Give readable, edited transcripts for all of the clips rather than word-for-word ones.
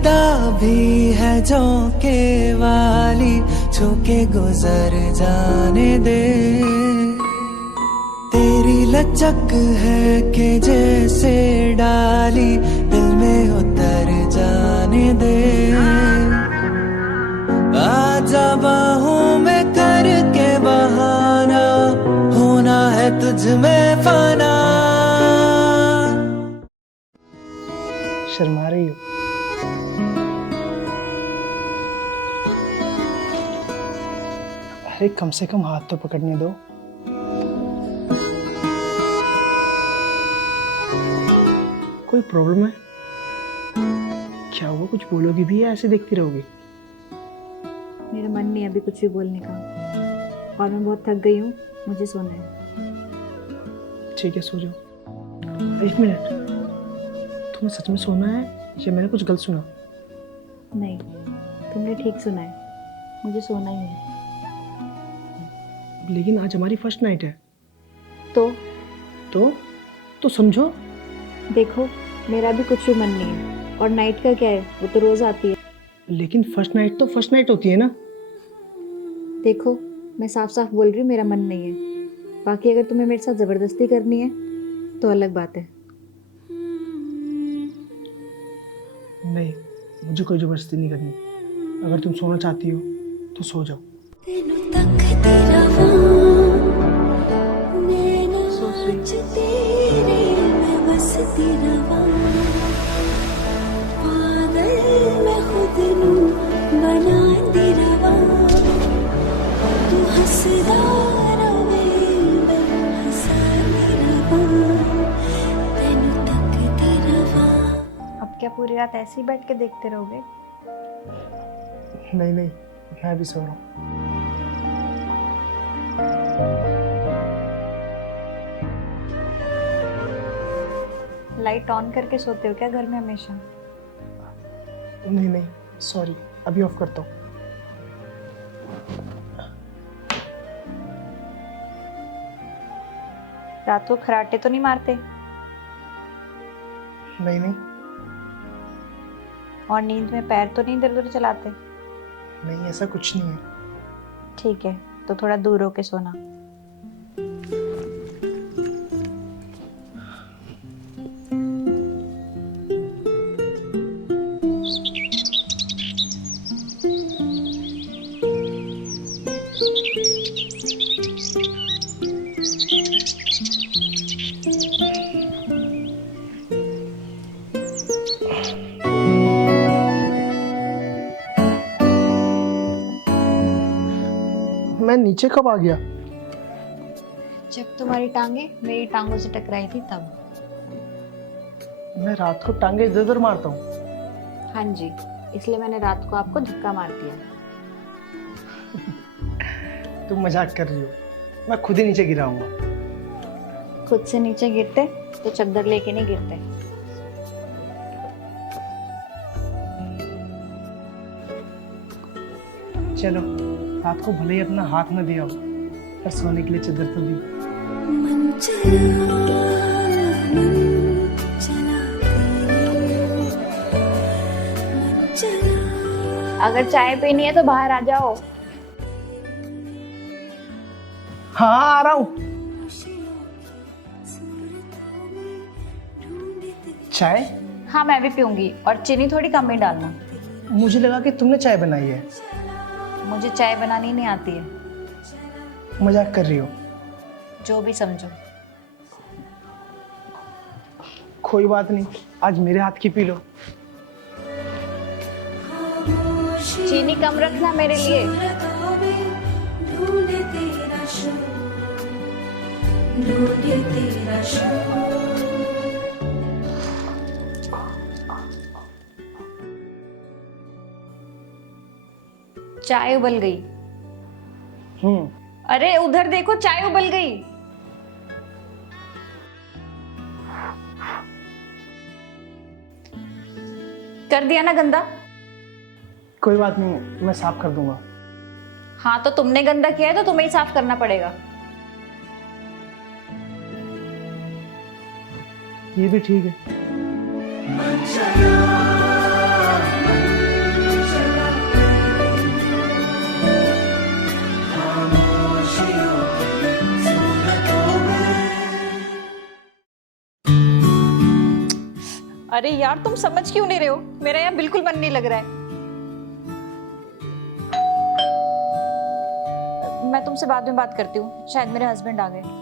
अदा भी है झोंके वाली, छू के गुजर जाने दे। तेरी लचक है कि जैसे डाली, दिल में उतर जाने दे। आजा बाहों में करके बहाना, होना है तुझ में फना। शर्मा रही हो? अरे कम से कम हाथ तो पकड़ने दो। कोई प्रॉब्लम है? क्या हुआ, कुछ बोलोगी भी या ऐसे देखती रहोगी? मेरा मन नहीं है अभी कुछ भी बोलने का, और मैं बहुत थक गई हूँ, मुझे सोना है। ठीक है, सो जाओ। एक मिनट, तुम्हें सच में सोना है या मैंने कुछ गलत सुना? नहीं, तुमने ठीक सुना है, मुझे सोना ही है। लेकिन आज हमारी फर्स्ट नाइट है। तो तो समझो। देखो, मेरा भी कुछ भी मन नहीं है, और नाइट का क्या है, वो तो रोज आती है। लेकिन फर्स्ट नाइट तो फर्स्ट नाइट होती है ना। देखो, मैं साफ साफ बोल रही हूँ, मेरा मन नहीं है। बाकी अगर तुम्हें मेरे साथ ज़बरदस्ती करनी है तो अलग बात है। नहीं, मुझे कोई ज़बरदस्ती नहीं करनी। अगर तुम सोना चाहती हो तो सो जाओ। अब क्या पूरी रात ऐसे ही बैठ के देखते रहोगे? नहीं, मैं भी सो रहा हूँ। लाइट ऑन करके सोते हो क्या घर में हमेशा? नहीं, सॉरी, अभी ऑफ करता हूँ। रात को खराटे तो नहीं मारते? नहीं, और नींद में पैर तो नहीं इधर उधर चलाते? नहीं, ऐसा कुछ नहीं है। ठीक है, तो थोड़ा दूर होके सोना। मैं नीचे कब आ गया? जब तुम्हारी टांगे मेरी टांगों से टकराई थी तब। मैं रात को टांगे इधर उधर मारता हूँ। हाँ जी, इसलिए मैंने रात को आपको धक्का मार दिया। तुम मजाक कर रही हो, मैं खुद ही नीचे गिरा हूँ। खुद से नीचे गिरते तो चद्दर लेके नहीं गिरते। चलो, रात को भले ही अपना हाथ न दिया हो, पर सोने के लिए चादर तो दी। अगर चाय पीनी है तो बाहर आ जाओ। हाँ, आ रहा हूँ। चाय? हाँ, मैं भी पीऊंगी, और चीनी थोड़ी कम ही डालना। मुझे लगा कि तुमने चाय बनाई है। मुझे चाय बनानी नहीं आती है। मजाक कर रही हो? जो भी समझो। कोई बात नहीं, आज मेरे हाथ की पी लो। चीनी कम रखना मेरे लिए। चाय उबल गई। अरे उधर देखो, चाय उबल गई। कर दिया ना गंदा? कोई बात नहीं, मैं साफ कर दूंगा। हाँ, तो तुमने गंदा किया है तो तुम्हें ही साफ करना पड़ेगा। ये भी ठीक है। अरे यार तुम समझ क्यों नहीं रहे हो, मेरा यहाँ बिल्कुल मन नहीं लग रहा है। मैं तुमसे बाद में बात करती हूँ, शायद मेरे हस्बैंड आ गए।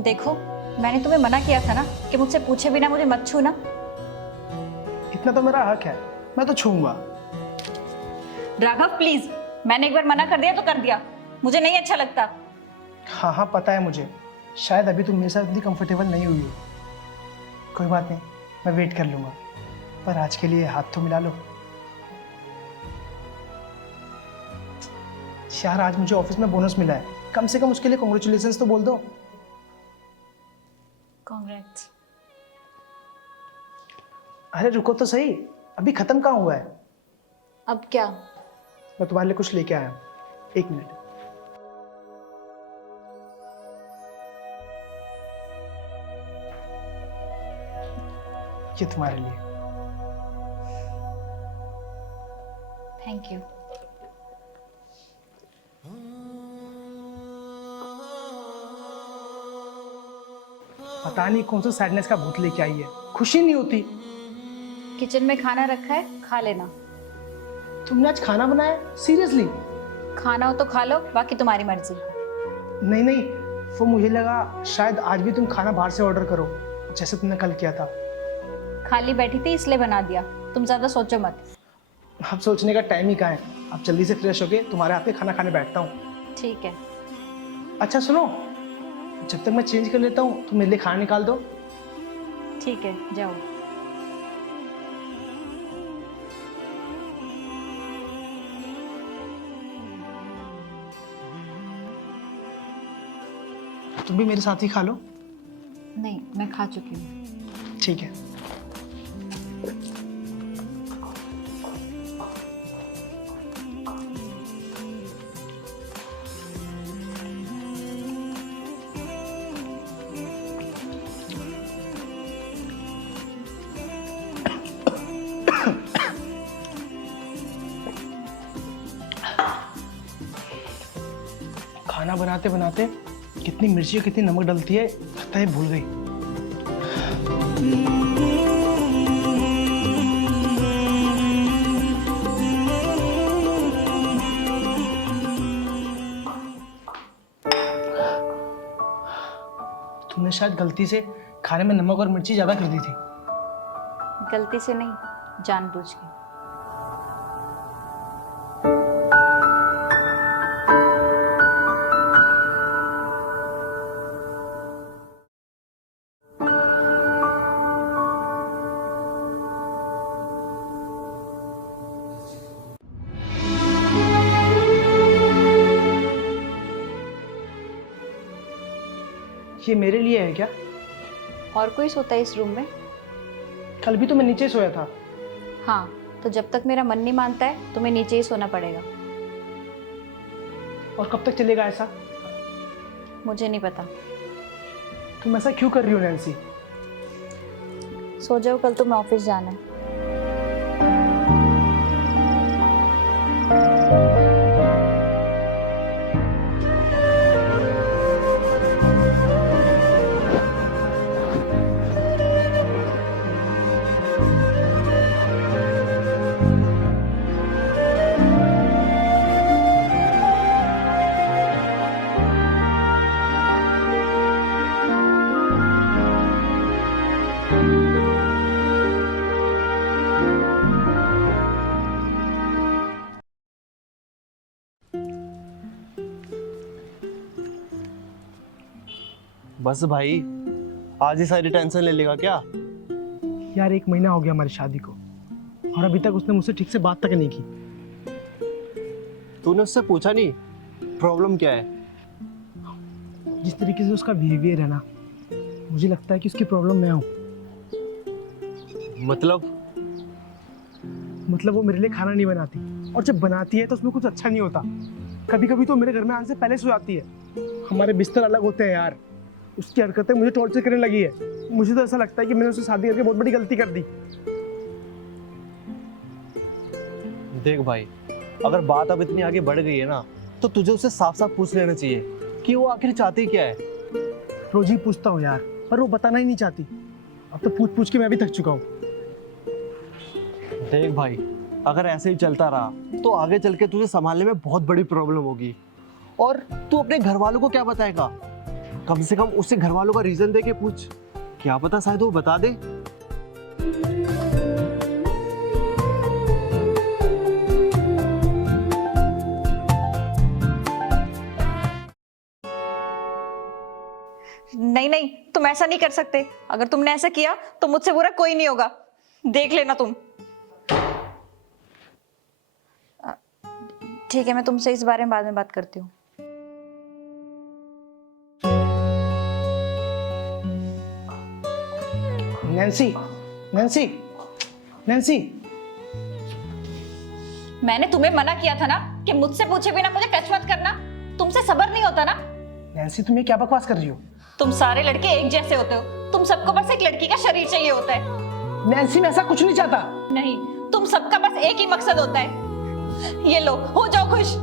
देखो, मैंने तुम्हें मना किया था ना कि मुझसे पूछे बिना मुझे मत छूना। इतना तो मेरा हक है, मैं तो छूंगा। राघव प्लीज, मैंने एक बार मना कर दिया तो कर दिया, मुझे नहीं अच्छा लगता। हाँ हाँ पता है मुझे, शायद अभी तुम मेरे साथ इतनी कंफर्टेबल नहीं हुई हो। कोई बात नहीं, मैं वेट कर लूँगा, पर आज के लिए हाथ तो मिला लो। यार आज मुझे ऑफिस में बोनस मिला है, कम से कम उसके लिए कॉन्ग्रेचुलेशंस तो बोल दो। कांग्रेट्स। अरे रुको तो सही, अभी खत्म कहाँ हुआ है? अब क्या? मैं तुम्हारे लिए कुछ लेके आया हूँ, 1 मिनट। ये तुम्हारे लिए। Thank you. पता नहीं कौन सा सैडनेस का भूत लेके आई है, खुशी नहीं होती। किचन में खाना रखा है, खा लेना। तुमने आज खाना बनाया? सीरियसली? खाना हो तो खा लो, बाकी तुम्हारी मर्जी। नहीं नहीं, वो मुझे लगा शायद आज भी तुम खाना बाहर से ऑर्डर करो, जैसे तुमने कल किया था। खाली बैठी थी इसलिए बना दिया, तुम ज्यादा सोचो मत। अब सोचने का टाइम ही कहाँ है, अब जल्दी से फ्रेश होके तुम्हारे हाथ पे खाना खाने बैठता हूँ। ठीक है। अच्छा सुनो, जब तक मैं चेंज कर लेता हूँ तुम मेरे लिए खाना निकाल दो। ठीक है, जाओ। तुम भी मेरे साथ ही खा लो। नहीं, मैं खा चुकी हूँ। ठीक है। खाना बनाते बनाते कितनी मिर्ची और कितनी नमक डलती है, लगता है भूल गई। तुमने शायद गलती से खाने में नमक और मिर्ची ज्यादा कर दी थी। गलती से नहीं, जानबूझ के। ये मेरे लिए है क्या? और कोई सोता है इस रूम में? कल भी तो मैं नीचे सोया था। हाँ, तो जब तक मेरा मन नहीं मानता है तुम्हें नीचे ही सोना पड़ेगा। और कब तक चलेगा ऐसा? मुझे नहीं पता। तुम ऐसा क्यों कर रही हो नैन्सी? सो जाओ, कल तुम्हें ऑफिस जाना है। बस भाई, आज ही सारी टेंशन ले लेगा क्या? यार 1 महीना हो गया हमारी शादी को, और अभी तक उसने मुझसे ठीक से बात तक नहीं की। तूने उससे पूछा नहीं प्रॉब्लम क्या है? जिस तरीके से उसका बिहेवियर है ना, मुझे लगता है कि उसकी प्रॉब्लम मैं हूँ। मतलब वो मेरे लिए खाना नहीं बनाती, और जब बनाती है तो उसमें कुछ अच्छा नहीं होता। कभी कभी तो मेरे घर में आने से पहले सो जाती है। हमारे बिस्तर अलग होते हैं यार। उसकी हरकतें मुझे टॉर्चर करने लगी है। मुझे तो ऐसा लगता है कि मैंने उससे शादी करके बहुत बड़ी गलती कर दी। देख भाई, अगर बात अब इतनी आगे बढ़ गई है ना, तो तुझे उससे साफ साफ पूछ लेना चाहिए कि वो आखिर चाहती क्या है। रोज ही पूछता हूँ यार, पर वो बताना ही नहीं चाहती। अब तो पूछ पूछ के मैं भी थक चुका हूँ। देख भाई, अगर ऐसे ही चलता रहा तो आगे चल के तुझे संभालने में बहुत बड़ी प्रॉब्लम होगी। और तू अपने घर वालों को क्या बताएगा? कम से कम उससे घर वालों का रीजन दे के पूछ, क्या पता शायद वो बता दे। नहीं नहीं, तुम ऐसा नहीं कर सकते। अगर तुमने ऐसा किया तो मुझसे बुरा कोई नहीं होगा, देख लेना तुम। ठीक है, मैं तुमसे इस बारे में बाद में बात करती हूँ। Nancy, Nancy, Nancy. मैंने तुम्हें मना किया था ना कि मुझसे पूछे बिना मुझे टच मत करना। तुमसे सब्र नहीं होता ना? नैन्सी, तुम ये क्या बकवास कर रही हो? तुम सारे लड़के एक जैसे होते हो। तुम सबको बस एक लड़की का शरीर चाहिए होता है। नैन्सी, मैं ऐसा कुछ नहीं चाहता। नहीं, तुम सबका बस एक ही मकसद होता है। ये लो, हो जाओ खुश।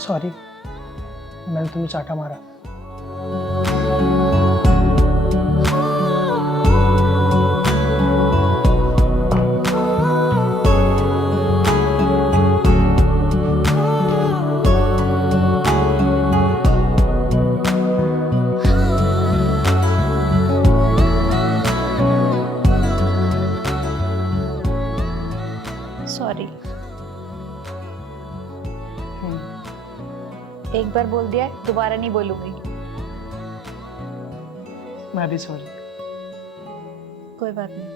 सॉरी, मैंने तुम्हें चाटा मारा। सॉरी। एक बार बोल दिया, दोबारा नहीं बोलूंगी। मैं भी सॉरी। कोई बात नहीं।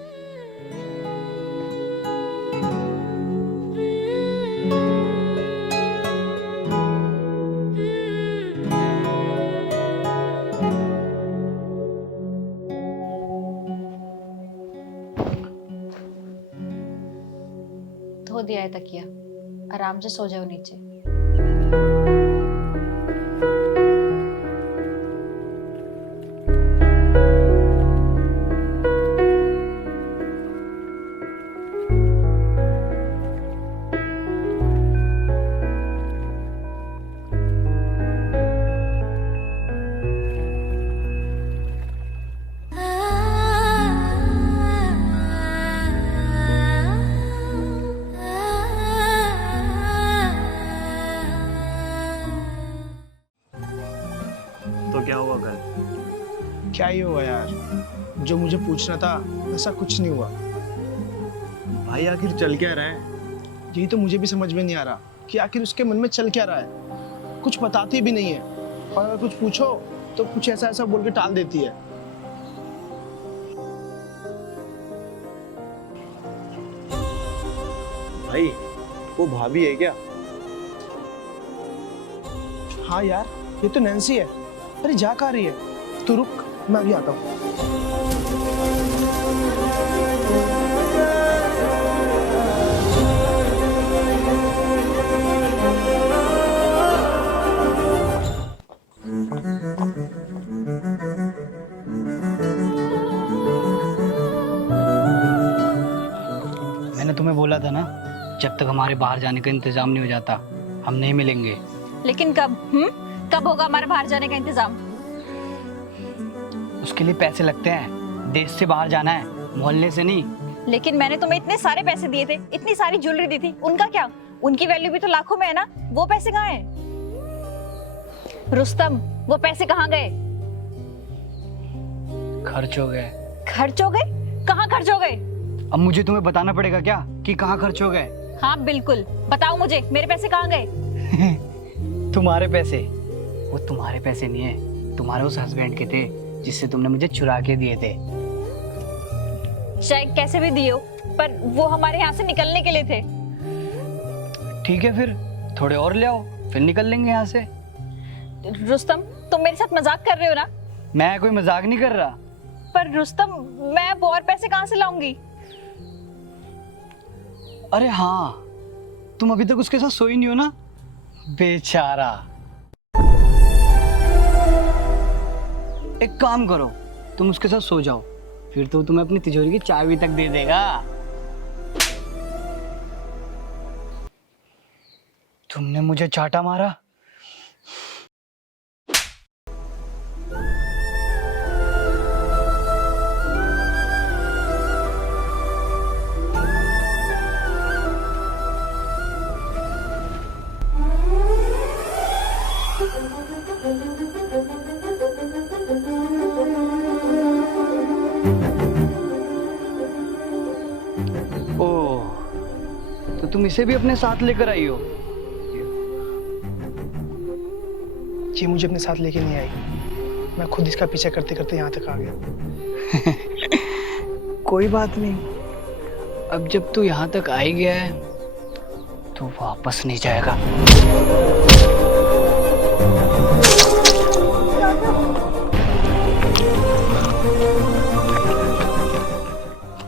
धो दिया है तकिया, आराम से सो जाओ नीचे। तो क्या हुआ कल? क्या ही हुआ यार, जो मुझे पूछना था ऐसा कुछ नहीं हुआ। भाई आखिर चल क्या रहा है? यही तो मुझे भी समझ में नहीं आ रहा कि आखिर उसके मन में चल क्या रहा है। कुछ बताती भी नहीं है, और अगर कुछ पूछो तो कुछ ऐसा ऐसा बोल के टाल देती है। भाई वो भाभी है क्या? हाँ यार, ये तो नैन्सी है। अरे जा कहाँ रही है? तो रुक, मैं अभी आता हूँ। मैंने तुम्हें बोला था ना, जब तक हमारे बाहर जाने का इंतजाम नहीं हो जाता हम नहीं मिलेंगे। लेकिन कब? कब होगा हमारे बाहर जाने का इंतजाम? उसके लिए पैसे लगते हैं, देश से बाहर जाना है, मोहल्ले से नहीं। लेकिन मैंने तुम्हें इतने सारे पैसे दिए थे, इतनी सारी ज्वेलरी दी थी, उनका क्या? उनकी वैल्यू भी तो लाखों में है ना। वो पैसे कहाँ हैं? रुस्तम, वो पैसे कहाँ गए? खर्च हो गए। खर्च हो गए? कहाँ खर्च हो गए? अब मुझे तुम्हें बताना पड़ेगा क्या कि कहाँ खर्च हो गए? हाँ बिल्कुल, बताओ मुझे मेरे पैसे कहाँ गए? तुम्हारे पैसे? वो तुम्हारे पैसे नहीं है, तुम्हारे उस हस्बैंड के थे जिससे तुमने मुझे चुरा के दिए थे। चाहे कैसे भी दिए हो, पर वो हमारे यहाँ से निकलने के लिए थे। ठीक है फिर थोड़े और ले आओ, फिर निकल लेंगे यहाँ से। रुस्तम, तुम मेरे साथ मजाक कर रहे हो ना? मैं कोई मजाक नहीं कर रहा। पर रुस्तम, मैं अब और पैसे कहाँ से लाऊंगी? अरे हाँ, तुम अभी तक उसके साथ सोई नहीं हो ना, बेचारा। एक काम करो, तुम उसके साथ सो जाओ, फिर तो तुम्हें अपनी तिजोरी की चाबी तक दे देगा। तुमने मुझे चाटा मारा। ओह, तो तुम इसे भी अपने साथ लेकर आई हो? ये मुझे अपने साथ लेके नहीं आई, मैं खुद इसका पीछा करते करते यहाँ तक आ गया। कोई बात नहीं, अब जब तू यहाँ तक आ ही गया है तो वापस नहीं जाएगा।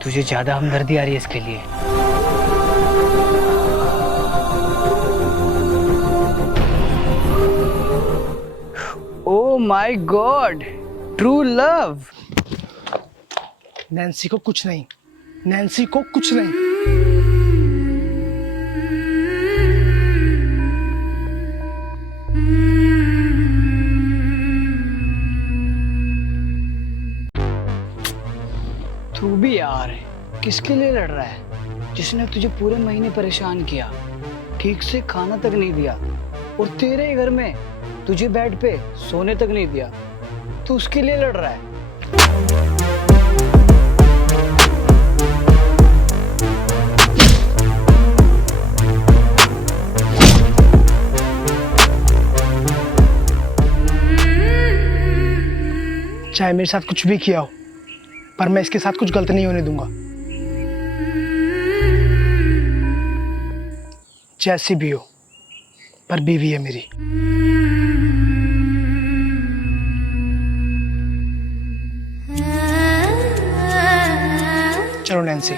तुझे ज्यादा हमदर्दी आ रही है इसके लिए। Oh my God, true love. Nancy को कुछ नहीं, नैन्सी को कुछ नहीं। तू भी यार किसके लिए लड़ रहा है, जिसने तुझे पूरे महीने परेशान किया, ठीक से खाना तक नहीं दिया, और तेरे ही घर में तुझे बेड पे सोने तक नहीं दिया। तू उसके लिए लड़ रहा है। चाहे मेरे साथ कुछ भी किया हो, पर मैं इसके साथ कुछ गलत नहीं होने दूंगा। जैसी भी हो, पर बीवी है मेरी। चलो नैन्सी।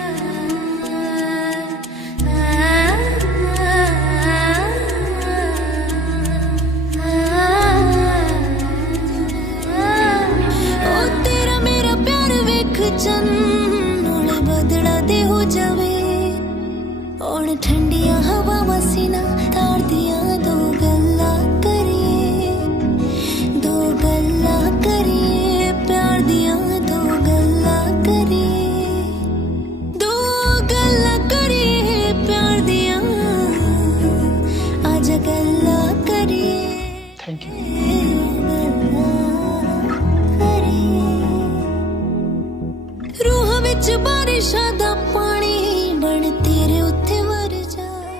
ठंडिया हवा मसीना तार दिया, दो गल्ला करिए, दो गल्ला करिए, प्यार दिया, दो गल्ला करिए, दो गल्ला करिए, प्यार दिया, आजा गल्ला करिए। Thank you. रूह विच बारिशां दा पानी बन तेरे उत्थे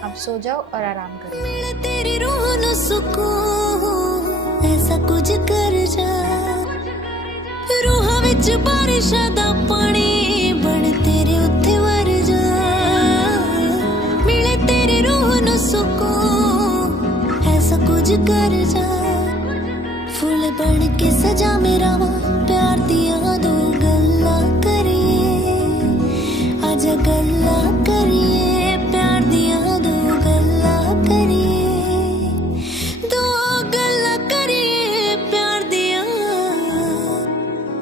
अब सो जाओ और आराम करो। मिले तेरी रूह नु सुकून, ऐसा कुछ कर जा। रूह विच बारिशां दा पानी बन तेरे उत्थे वर जा। मिले तेरी रूह नु सुकून, ऐसा कुछ कर जा। फूल बन के सजा मेरा वा, प्यार दिया, दो गल्ला करिए, आजा गल्ला करिए, प्यार दिया, दो गल्ला करिए, दो गल्ला करिए, प्यार दिया,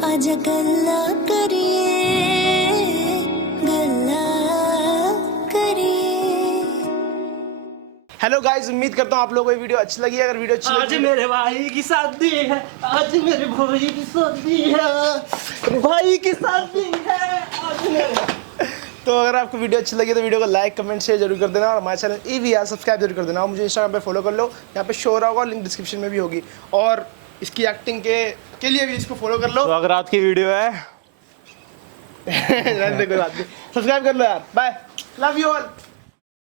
आजा गल्ला करिए, गल्ला करिए। हेलो गाइस, उम्मीद करता हूँ आप लोगों को ये वीडियो अच्छी लगी। अगर वीडियो अच्छी आज लगी, मेरे भाई की शादी है, आज मेरे भाई की शादी है, भाई की शादी है आज मेरे। तो अगर आपको वीडियो अच्छी लगी तो वीडियो को लाइक कमेंट शेयर जरूर कर देना, और हमारे चैनल EVR सब्सक्राइब जरूर कर देना, और मुझे इंस्टाग्राम पे फॉलो कर लो, यहाँ पे शो रहा होगा, लिंक डिस्क्रिप्शन में भी होगी, और इसकी एक्टिंग के लिए भी इसको फॉलो कर लो। तो अगर आज की वीडियो है रहने दे, कोई बात नहीं, सब्सक्राइब कर लो यार, बाय, लव यू ऑल।